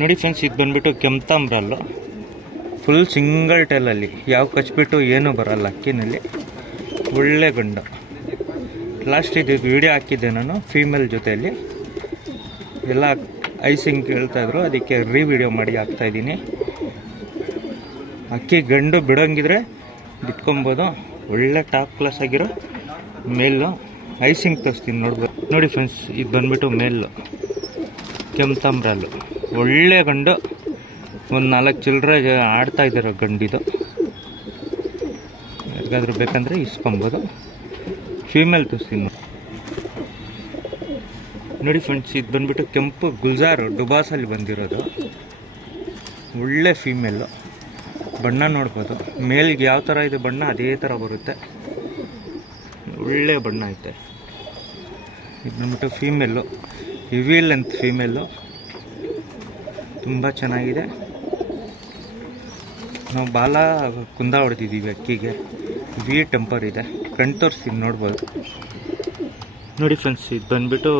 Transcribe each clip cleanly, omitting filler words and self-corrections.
ನೋಡಿ ಫ್ರೆಂಡ್ಸ್, ಇದು ಬಂದ್ಬಿಟ್ಟು ಕೆಂಪ್ತಾಮ್ರಲ್ಲು ಫುಲ್ ಸಿಂಗಲ್ ಟೈಲಲ್ಲಿ, ಯಾವ ಕಚ್ಬಿಟ್ಟು ಏನೂ ಬರಲ್ಲ. ಅಕ್ಕಿನಲ್ಲಿ ಒಳ್ಳೆ ಗಂಡು. ಲಾಸ್ಟ್ ಇದು ವಿಡಿಯೋ ಹಾಕಿದ್ದೆ ನಾನು ಫೀಮೇಲ್ ಜೊತೆಯಲ್ಲಿ, ಎಲ್ಲ ಐಸಿಂಗ್ ಕೇಳ್ತಾಯಿದ್ರು, ಅದಕ್ಕೆ ವಿಡಿಯೋ ಮಾಡಿ ಹಾಕ್ತಾಯಿದ್ದೀನಿ. ಅಕ್ಕಿ ಗಂಡು ಬಿಡೋಂಗಿದ್ರೆ ಬಿಟ್ಕೊಬೋದು. ಒಳ್ಳೆ ಟಾಪ್ ಕ್ಲಾಸ್ ಆಗಿರೋ ಮೇಲು. ಐಸಿಂಗ್ ತೋರಿಸ್ತೀನಿ ನೋಡ್ಬೋದು. ನೋಡಿ ಫ್ರೆಂಡ್ಸ್, ಇದು ಬಂದ್ಬಿಟ್ಟು ಮೇಲು ಕೆಂಪ್ತಾಮ್ರಲ್ಲು ಒಳ್ಳೆ ಗಂಡು. ಒಂದು 4 ಚಿಲ್ಲರೆ ಆಡ್ತಾ ಇದ್ದಾರೋ ಗಂಡಿದು. ಯಾರಿಗಾದ್ರೂ ಬೇಕಂದರೆ ಇಸ್ಕೊಬೋದು. ಫೀಮೇಲ್ ತೋರಿಸ್ತೀನಿ ನೋಡಿ ಫ್ರೆಂಡ್ಸ್, ಇದು ಬಂದ್ಬಿಟ್ಟು ಕೆಂಪು ಗುಲ್ಜಾರು ಡುಬಾಸಲ್ಲಿ ಬಂದಿರೋದು. ಒಳ್ಳೆ ಫೀಮೇಲು. ಬಣ್ಣ ನೋಡ್ಬೋದು. ಮೇಲ್ಗೆ ಯಾವ ಥರ ಇದೆ ಬಣ್ಣ ಅದೇ ಥರ ಬರುತ್ತೆ. ಒಳ್ಳೆ ಬಣ್ಣ ಐತೆ. ಇದು ಬಂದ್ಬಿಟ್ಟು ಫೀಮೇಲು, ಹೆವಿ ಲೆಂತ್ ಫೀಮೇಲು, ತುಂಬ ಚೆನ್ನಾಗಿದೆ. ನಾವು ಬಾಲ ಕುಂದ ಹೊಡೆದಿದ್ದೀವಿ ಅಕ್ಕಿಗೆ. ವಿ ಟೆಂಪರ್ ಇದೆ. ಕಣ್ ತೋರಿಸ್ತೀನಿ ನೋಡ್ಬೋದು. ನೋಡಿ ಫ್ರೆಂಡ್ಸ್, ಇದು ಬಂದ್ಬಿಟ್ಟು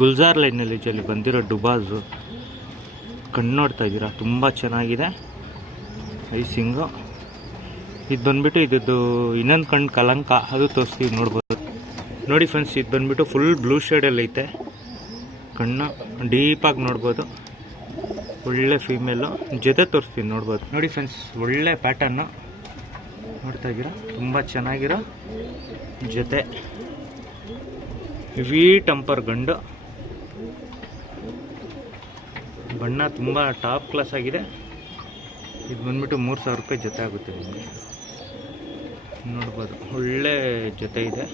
ಗುಲ್ಜಾರ್ ಲೈನಲ್ಲಿ ಜಲ್ಲಿ ಬಂದಿರೋ ಡುಬಾಸು. ಕಣ್ಣು ನೋಡ್ತಾ ಇದ್ದೀರಾ, ತುಂಬ ಚೆನ್ನಾಗಿದೆ ಐಸಿಂಗು. ಇದು ಬಂದ್ಬಿಟ್ಟು ಇದ್ದು ಇನ್ನೊಂದು ಕಣ್ಣು ಕಲಂಕ, ಅದು ತೋರಿಸ್ತೀವಿ ನೋಡ್ಬೋದು. ನೋಡಿ ಫ್ರೆಂಡ್ಸ್, ಇದು ಬಂದ್ಬಿಟ್ಟು ಫುಲ್ ಬ್ಲೂ ಶೇಡಲ್ಲಿ ಐತೆ. ಕಣ್ಣು ಡೀಪಾಗಿ ನೋಡ್ಬೋದು. ಒಳ್ಳೆ ಫೀಮೇಲು. ಜೊತೆ ತೋರಿಸ್ತೀನಿ ನೋಡ್ಬೋದು. ನೋಡಿ ಫ್ರೆಂಡ್ಸ್, ಒಳ್ಳೆ ಪ್ಯಾಟರ್ನು ನೋಡ್ತಾ ಇದ್ದೀರಾ, ತುಂಬ ಚೆನ್ನಾಗಿರೋ ಜೊತೆ. ವಿ ಟೆಂಪರ್ ಗಂಡು. ಬಣ್ಣ ತುಂಬ ಟಾಪ್ ಕ್ಲಾಸ್ ಆಗಿದೆ. ಇದು ಬಂದ್ಬಿಟ್ಟು 3000 ರೂಪಾಯಿ ಜೊತೆ ಆಗುತ್ತೆ ನಿಮಗೆ. ನೋಡ್ಬೋದು, ಒಳ್ಳೆ ಜೊತೆ ಇದೆ.